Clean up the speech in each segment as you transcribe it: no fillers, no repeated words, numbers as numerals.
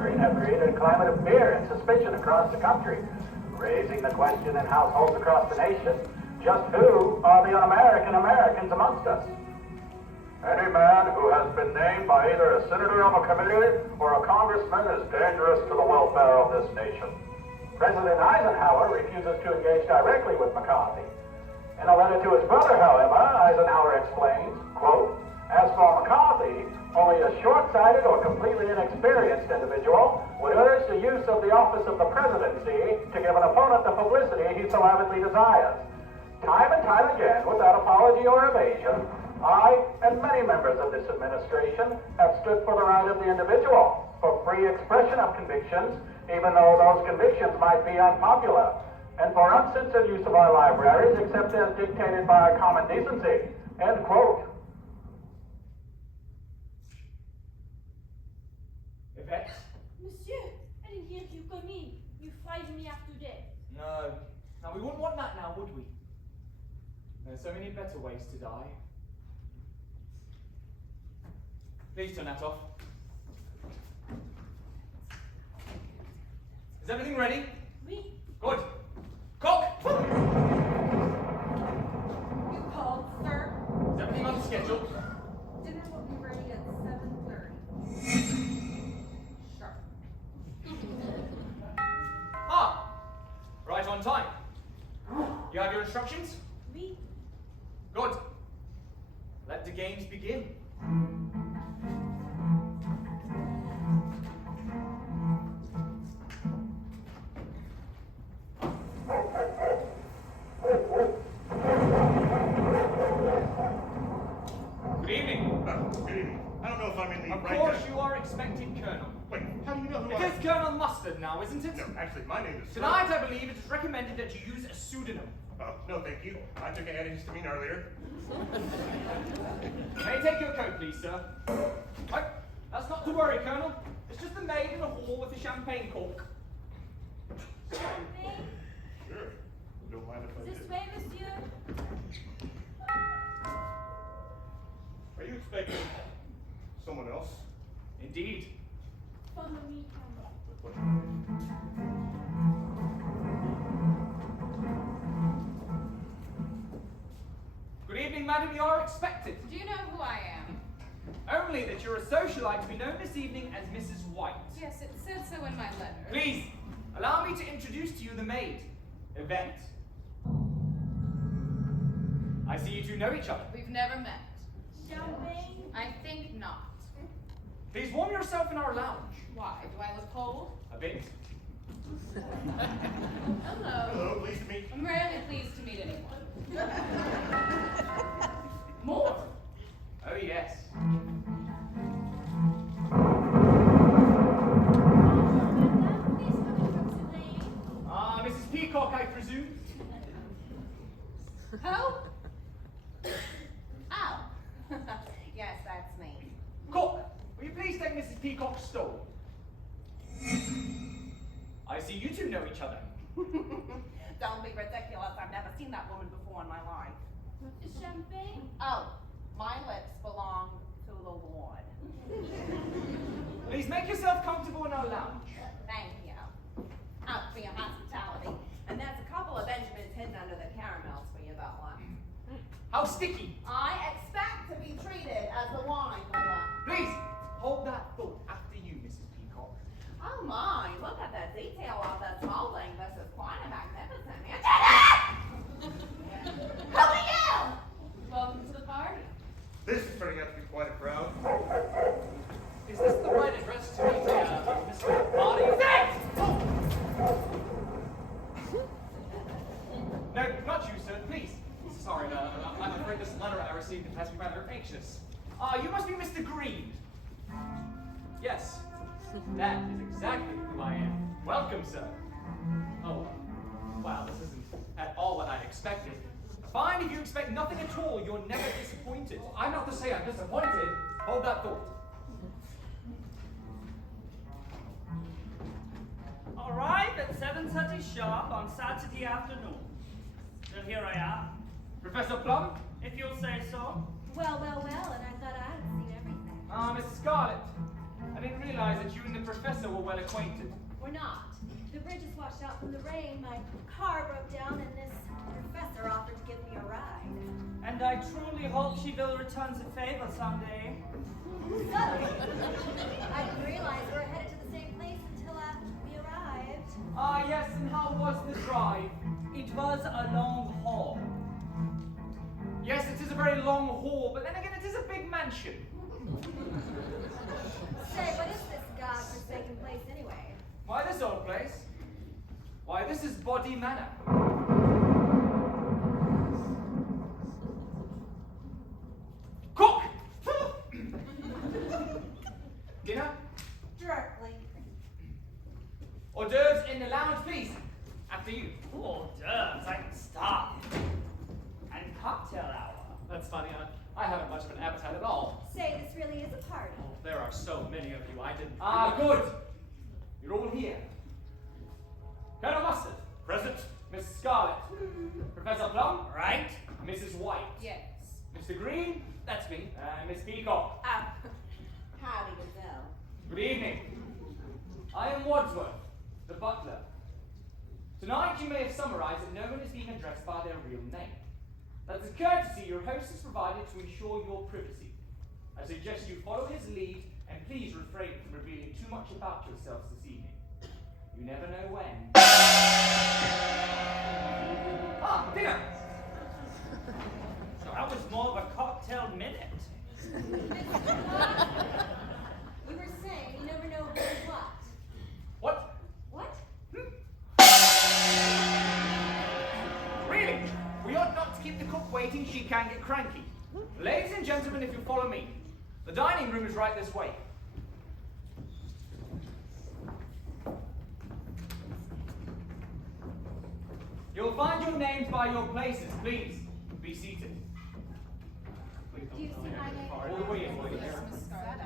Ukraine have created a climate of fear and suspicion across the country, raising the question in households across the nation, just who are the un-American Americans amongst us? Any man who has been named by either a senator of a committee or a congressman is dangerous to the welfare of this nation. President Eisenhower refuses to engage directly with McCarthy. In a letter to his brother, however, Eisenhower explains, quote, "As for McCarthy, only a short-sighted or completely inexperienced individual would urge the use of the office of the presidency to give an opponent the publicity he so avidly desires. Time and time again, without apology or evasion, I and many members of this administration have stood for the right of the individual, for free expression of convictions, even though those convictions might be unpopular, and for uncensored use of our libraries except as dictated by common decency." End quote. Yvette? Monsieur, I didn't hear you come in. You frightened me half to death. No. Now, we wouldn't want that now, would we? There's so many better ways to die. Please turn that off. Is everything ready? Oui. Good. Cock! You called, sir? Is everything on schedule? Dinner will be ready at 7:30. Sure. Ah! Right on time. You have your instructions? Oui. Good. Let the games begin. Good evening. Good evening. I don't know if I'm in the Of right... course you are expected, Colonel. Wait, how do you know who It I is Colonel Mustard now, isn't it? No, actually, my name is... Tonight, I believe it is recommended that you use a pseudonym. No, thank you. I took an antihistamine earlier. May I take your coat, please, sir? Right. That's not to worry, Colonel. It's just a maid in a hall with a champagne cork. Champagne? Sure. Don't mind if I This did. way, monsieur. Are you expecting someone else? Indeed. Follow me, Colonel. What? Good evening, madam. You are expected. Do you know who I am? Only that you're a socialite to be known this evening as Mrs. White. Yes, it said so in my letter. Please, allow me to introduce to you the maid, Yvette. I see you two know each other. We've never met. Champagne? I think not. Please warm yourself in our lounge. Why? Do I look cold? A bit. Hello. Hello, pleased to meet you. I'm rarely pleased to meet anyone. More? Oh, yes. Madame, please come in from the lane. Ah, Mrs. Peacock, I presume? Who? Oh. Yes, that's me. Cook, will you please take Mrs. Peacock's stole? I see you two know each other. Don't be ridiculous. I've never seen that woman before in my life. Champagne? Oh, my lips belong to the Lord. Please make yourself comfortable in our lounge. Thank you. Out for your hospitality. And there's a couple of Benjamins hidden under the caramels for you, Bella. How sticky. I expect to be treated as the wine lover. Please, hold that thought after you, Mrs. Peacock. Oh my, look at the detail of this molding. This is quite a magnificent Who are you? Welcome to the party. This is turning out to be quite a crowd. Is this the right address to meet Mr. Body? No, not you, sir. Please. Sorry, I'm afraid this letter I received has me rather anxious. You must be Mr. Green. Yes, that is exactly who I am. Welcome, sir. Oh, wow, this isn't at all what I expected. Fine, if you expect nothing at all, you're never disappointed. I'm not to say I'm disappointed. Hold that thought. Arrive at 7:30 sharp on Saturday afternoon. Then here I am, Professor Plum? if you'll say so. Well, and I thought I had seen everything. Mrs. Scarlett. I didn't realize that you and the professor were well acquainted. We're not. The bridge is washed out from the rain. My car broke down, and this professor offered to give me a ride. And I truly hope she will return the favor someday. So, I didn't realize we were headed to the same place until we arrived. Ah, yes, and how was the drive? It was a long haul. Yes, it is a very long haul, but then again, it is a big mansion. Say, what is this godforsaken place anyway? Why this old place? Why, this is Body Manor. Cook! Dinner? Directly. Hors d'oeuvres in the lounge, please. After you. Hors d'oeuvres, I'm starved. And cocktail hour. That's funny, I haven't much of an appetite at all. Say, this really is a party. Oh, there are so many of you, I didn't... Ah, good. You're all here. Colonel Mustard. Present? Miss Scarlet. Professor Plum. Right? Mrs. White. Yes. Mr. Green. That's me. Miss Peacock. Howdy, Gazelle. Good evening. I am Wadsworth, the butler. Tonight you may have summarized that no one is being addressed by their real name. As a courtesy, your host has provided to ensure your privacy. I suggest you follow his lead and please refrain from revealing too much about yourselves this evening. You never know when. Ah, dinner! So that was more of a cocktail minute. You were saying you never know what. What? What? Really? We ought not to keep the cook waiting, she can get cranky. Ladies and gentlemen, if you follow me, the dining room is right this way. You'll find your names by your places. Please, be seated. Do you see my name? All the way in, will you?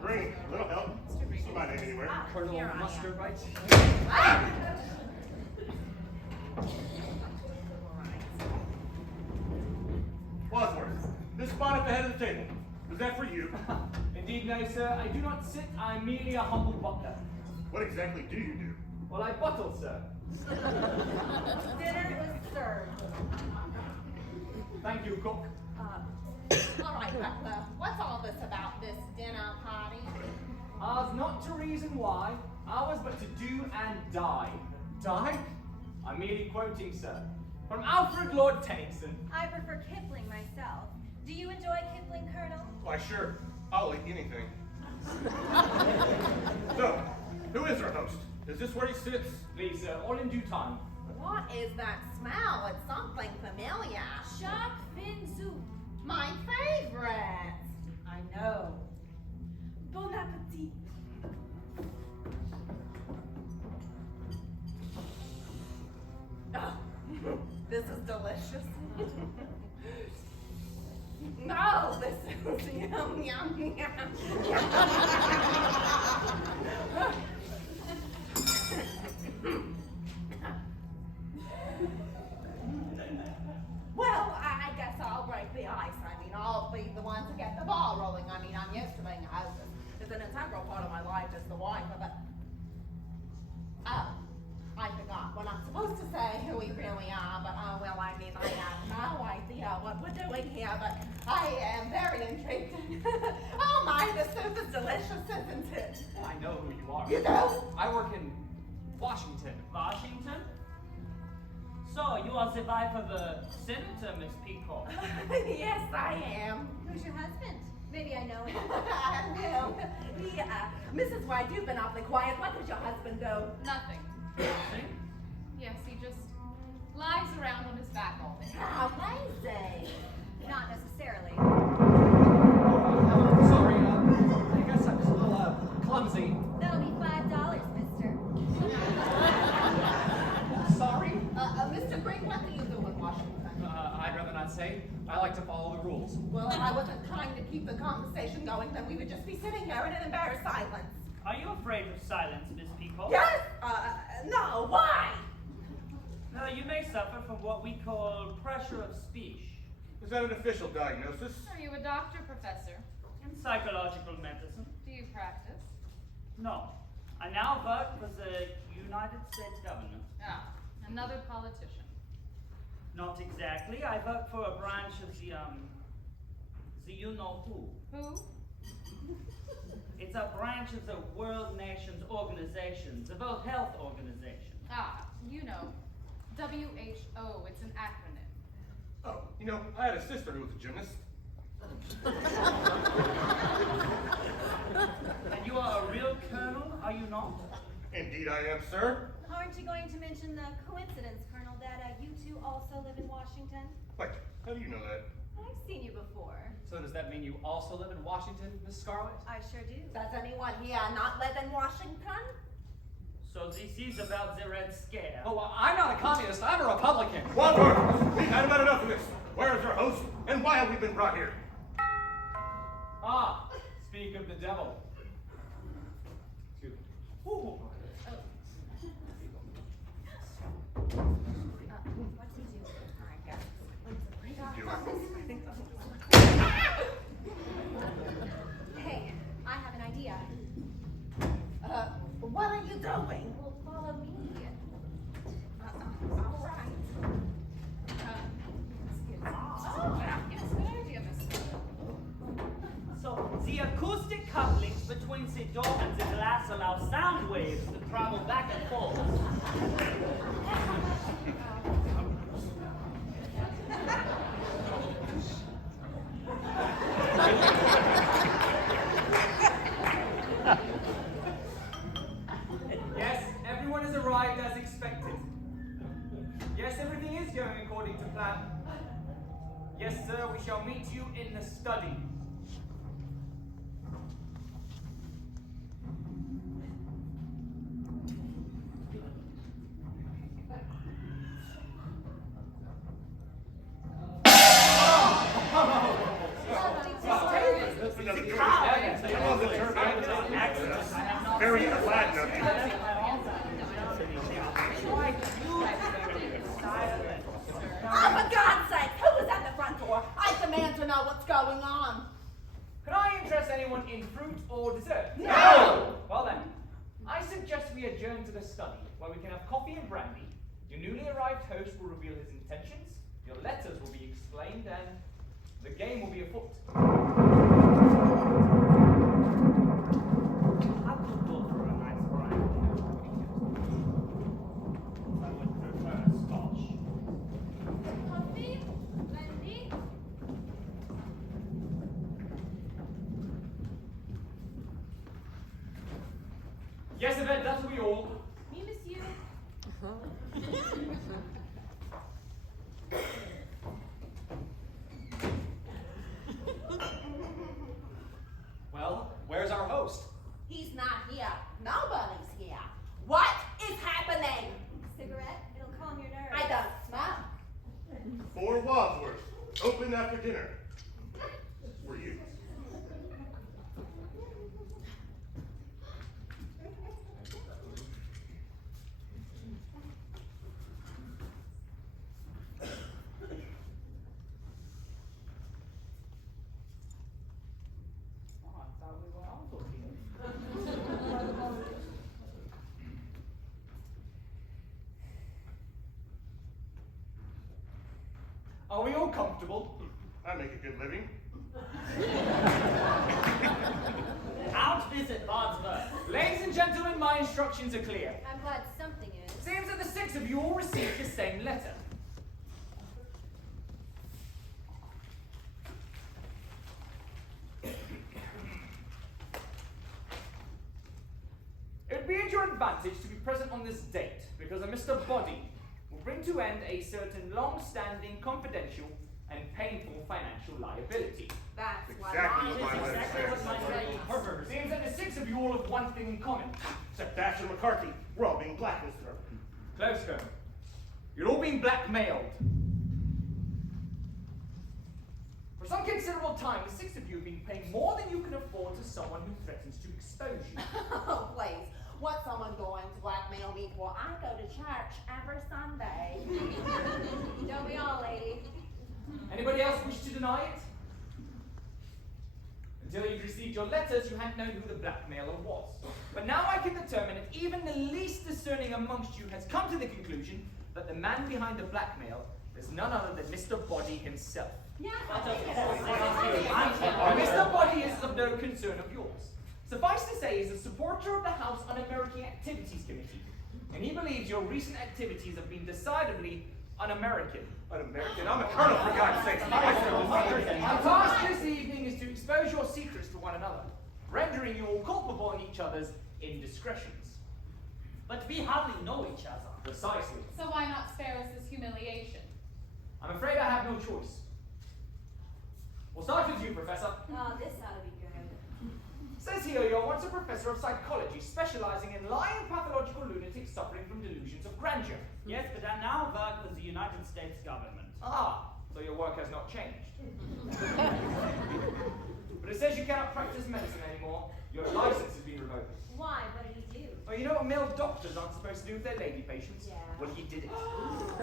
Green, a little help. See my name anywhere. Colonel Mustard, right? Wadsworth, this spot at the head of the table. Was that for you? Indeed, no, sir. I do not sit. I'm merely a humble butler. What exactly do you do? Well, I bottle, sir. Dinner is served. Thank you, cook. All right, Butler, what's all this about this dinner party? Ours not to reason why, ours but to do and die. Die? I'm merely quoting, sir. From Alfred Lord Tennyson. I prefer Kipling myself. Do you enjoy Kipling, Colonel? Why, sure. I'll eat anything. So, who is our host? Is this where he sits? Please, sir, all in due time. What is that smell? It's something familiar. Shark fin soup. My favorite. I know. Bon appetit. Oh, this is delicious. No, this is yum, yum, Well, I guess I'll break the ice. I mean, I'll be the one to get the ball rolling. I mean, I'm used to being a hostess. It's an integral part of my life as the wife of a... Oh, I forgot. We're not supposed to say who we really are, but oh, well, I mean, I have no idea what we're doing here, but I am very intrigued. Oh my, this soup is delicious, isn't it? I know who you are. You do? I work in Washington. Washington? So, you are the wife of a senator, Miss Peacock. Yes, I am. Who's your husband? Maybe I know him. Well, Mrs. White, you've been awfully quiet. What does your husband do? Nothing. Nothing? Yes, he just lies around on his back all day. How lazy. Not necessarily. Sorry, I guess I'm just a little clumsy. That'll be $5, mister. Sorry? Mr. Green, what do you do in Washington? I'd rather not say. I like to follow the rules. Well, if I wasn't trying to keep the conversation going, then we would just be sitting here in an embarrassed silence. Are you afraid of silence, Miss Peacock? Yes? No, why? You may suffer from what we call pressure of speech. Is that an official diagnosis? Are you a doctor, Professor? In psychological medicine. Do you practice? No. I now work for the United States government. Ah, another politician. Not exactly. I work for a branch of the you-know-who. Who? It's a branch of the World Nations Organization, the World Health Organization. Ah, you know. WHO, it's an acronym. Oh, you know, I had a sister who was a gymnast. And you are a real colonel, are you not? Indeed I am, sir. Aren't you going to mention the coincidence, Colonel, that you two also live in Washington? Wait, how do you know that? I've seen you before. So does that mean you also live in Washington, Miss Scarlet? I sure do. Does anyone here not live in Washington? So this is about the Red Scare. Oh, well, I'm not a communist. I'm a Republican. Wadsworth, we've had about enough of this. Where is our host, and why have we been brought here? Ah, speak of the devil. Excuse me. Ooh. What's he doing? Hey, I have an idea. What are you doing? Well, follow me. All right. Oh, yes, good idea, mister. So the acoustic couplings between the door and the glass allow sound waves to travel back and forth. Yes, everyone has arrived as expected. Yes, everything is going according to plan. Yes, sir, we shall meet you in the study. Very Aladdin of you. Oh, for God's sake, who was at the front door? I demand to know what's going on. Could I interest anyone in fruit or dessert? No! Well then, I suggest we adjourn to the study, where we can have coffee and brandy. Your newly arrived host will reveal his intentions, your letters will be explained, and the game will be afoot. I could go for a nice brandy. I would prefer scotch. Coffee? Brandy? Yes, Yvette, that will be all. Me, monsieur. Well, where's our host? He's not here. Nobody's here. What is happening? Cigarette? It'll calm your nerves. I don't smoke. For Wadsworth, open after dinner. For you. Oh, I thought we were all looking. Are we all comfortable? I make a good living. Out visit Wadsworth. Ladies and gentlemen, my instructions are clear. I'm glad something is. Seems that the six of you all received the same letter. It would be at your advantage to be present on this date, because a Mr. Body will bring to end a certain long-standing, confidential, and painful financial liability. That's what Exactly mine what is. my letter Exactly what says. my letter It seems that the six of you all have one thing in common. Except Dasher McCarthy. We're all being blacklisted. Close, Colonel. You're all being blackmailed. For some considerable time, the six of you have been paying more than you can afford to someone who threatens to expose you. Oh, please. What's someone going to blackmail me for? I go to church every Sunday. Don't we all, lady? Anybody else wish to deny it? Until you'd received your letters, you hadn't known who the blackmailer was. But now I can determine that even the least discerning amongst you has come to the conclusion that the man behind the blackmail is none other than Mr. Body himself. Yeah. Mr. Body is of no concern of yours. Suffice to say, he's a supporter of the House Un-American Activities Committee, and he believes your recent activities have been decidedly un-American. Un-American? I'm a colonel, for God's sake. I serve Our task this evening is to expose your secrets to one another, rendering you all culpable in each other's indiscretions. But we hardly know each other. Precisely. So why not spare us this humiliation? I'm afraid I have no choice. We'll start with you, Professor. Oh, this ought to be good. Says here you're once a professor of psychology, specializing in lying pathological lunatics suffering from delusions of grandeur. Yes, but I now work with the United States government. Ah, so your work has not changed. But it says you cannot practice medicine anymore. Your license has been revoked. Why? What did he do? Well, you know what male doctors aren't supposed to do with their lady patients? Yeah. Well, he did it.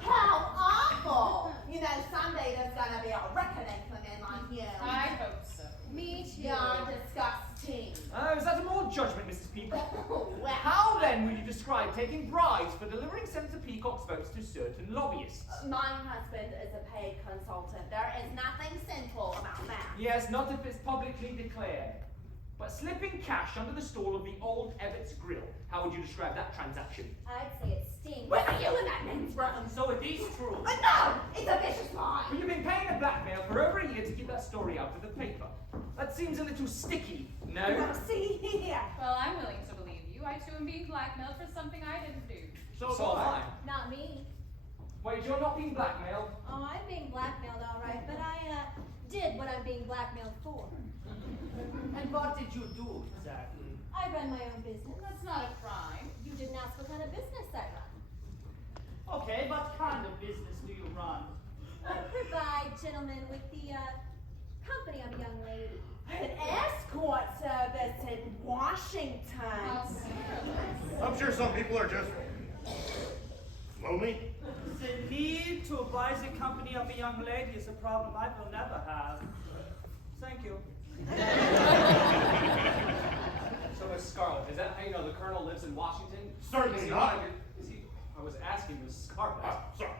How awful! You know, someday there's gonna be a reckoning for men like you. I hope so. Me too. You're disgusting. Oh, is that a more judgment, Mrs. Peacock? Well, How then will you describe taking bribes for delivering Senator Peacock's votes to certain lobbyists? my husband is a paid consultant. There is nothing sinful about that. Yes, not if it's publicly declared. But slipping cash under the stall of the old Ebbets Grill, how would you describe that transaction? I'd say it stinks. Where are you in that men's room? So it is true. No! It's a vicious lie! Well, you've been paying a blackmail for over a year to keep that story out of the paper. That seems a little sticky, no? Now, see here. Well, I'm willing to believe you. I too am being blackmailed for something I didn't do. So am I. Not me. Wait, you're not being blackmailed? Oh, I'm being blackmailed, all right, but I did what I'm being blackmailed for. And what did you do exactly? I run my own business. That's not a crime. You didn't ask what kind of business I run. Okay, what kind of business do you run? I provide gentlemen with the company of a young lady. An escort service in Washington. I'm sure some people are just lonely. The need to advise a company of a young lady is a problem I will never have. Thank you. So, Miss Scarlett, is that how you know the Colonel lives in Washington? Certainly Is he not. one of your- Is he? I was asking Miss Scarlett. Sorry.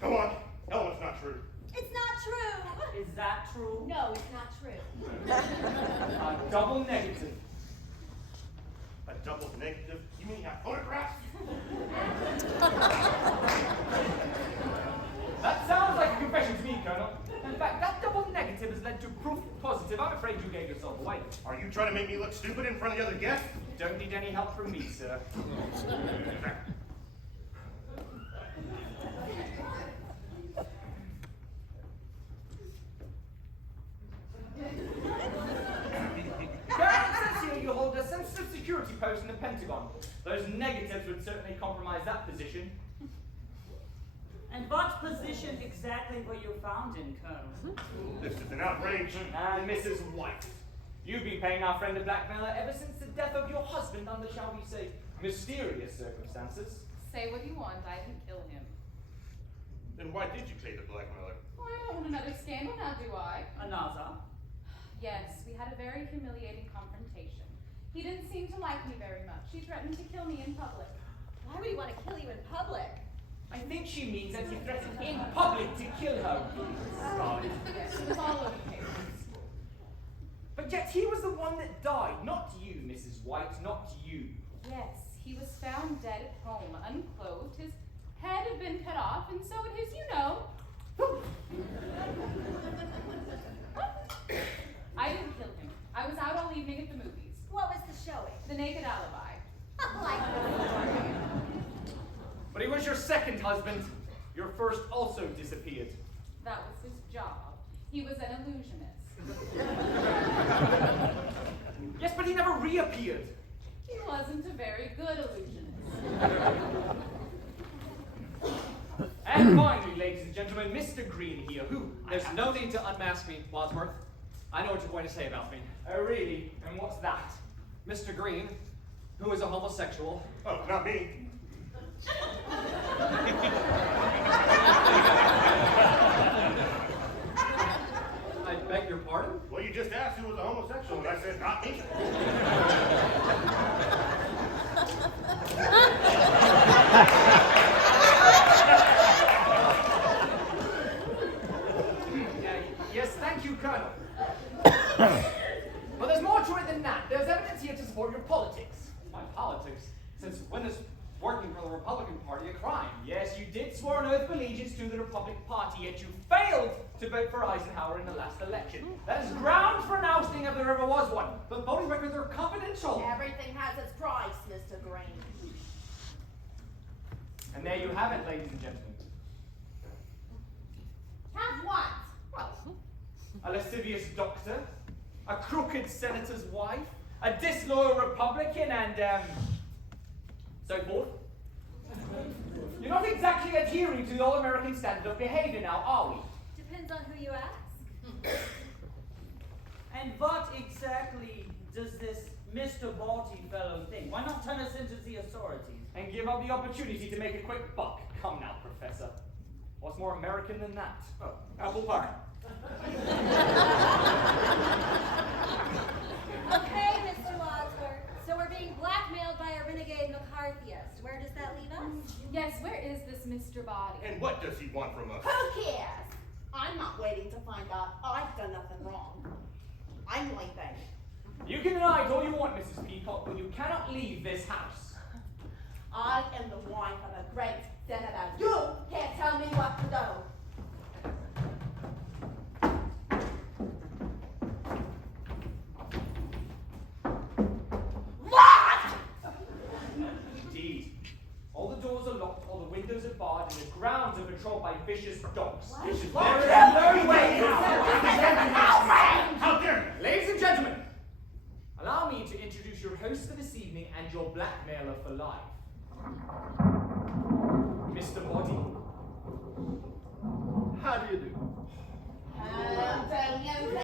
Go on. Tell them it's not true. It's not true. Is that true? No, it's not true. A double negative. A double negative? You mean you have photographs? That sounds like a confession to me, Colonel. In fact, that double negative has led to proof positive. I'm afraid you gave yourself away. Are you trying to make me look stupid in front of the other guests? Don't need any help from me, sir. Colonel, it says here you hold a sensitive security post in the Pentagon. Those negatives would certainly compromise that position. And what position exactly were you found in, Colonel? This is an outrage. And Mrs. White, you've been paying our friend a blackmailer ever since the death of your husband under, shall we say, mysterious circumstances. Say what you want. I didn't kill him. Then why did you pay the blackmailer? Oh, I don't want another scandal now, do I? Another? Yes, we had a very humiliating confrontation. He didn't seem to like me very much. He threatened to kill me in public. Why would he want to kill you in public? I think she means that he threatened in public to kill her. Yes, it was all over the papers. But yet he was the one that died, not you, Mrs. White, not you. Yes, he was found dead at home, unclothed. His head had been cut off, and so had his, you know. I didn't kill him. I was out all evening at the movies. What was the showing? The Naked Alibi. But he was your second husband. Your first also disappeared. That was his job. He was an illusionist. Yes, but he never reappeared. He wasn't a very good illusionist. And finally, ladies and gentlemen, Mr. Green here, who... There's no need to unmask me, Wadsworth. I know what you're going to say about me. Oh, really? And what's that? Mr. Green, who is a homosexual. Oh, not me. I beg your pardon? Well, you just asked who was a did swear an oath of allegiance to the Republic Party, yet you failed to vote for Eisenhower in the last election. That is grounds for an ousting if there ever was one. But voting records are confidential. Everything has its price, Mr. Green. And there you have it, ladies and gentlemen. Have what? Well, a lascivious doctor, a crooked senator's wife, a disloyal Republican, and so forth. You're not exactly adhering to the all-American standard of behavior now, are we? Depends on who you ask. And what exactly does this Mr. Balti fellow think? Why not turn us into the authorities? And give up the opportunity to make a quick buck. Come now, Professor. What's more American than that? Oh, apple pie. Okay, Mr. Wadsworth. So we're being blackmailed by a renegade McCarthyist. Where does that leave us? Yes, where is this Mr. Body? And what does he want from us? Who cares? I'm not waiting to find out I've done nothing wrong. I'm leaving. You can deny it all you want, Mrs. Peacock, but you cannot leave this house. I am the wife of a great senator. You can't tell me what to do. What? Indeed. All the doors are locked, all the windows are barred, and the grounds are patrolled by vicious dogs. This is There very is no way out. How dare you? Ladies and gentlemen, allow me to introduce your host for this evening and your blackmailer for life. Mr. Body. How do you do? I'll tell you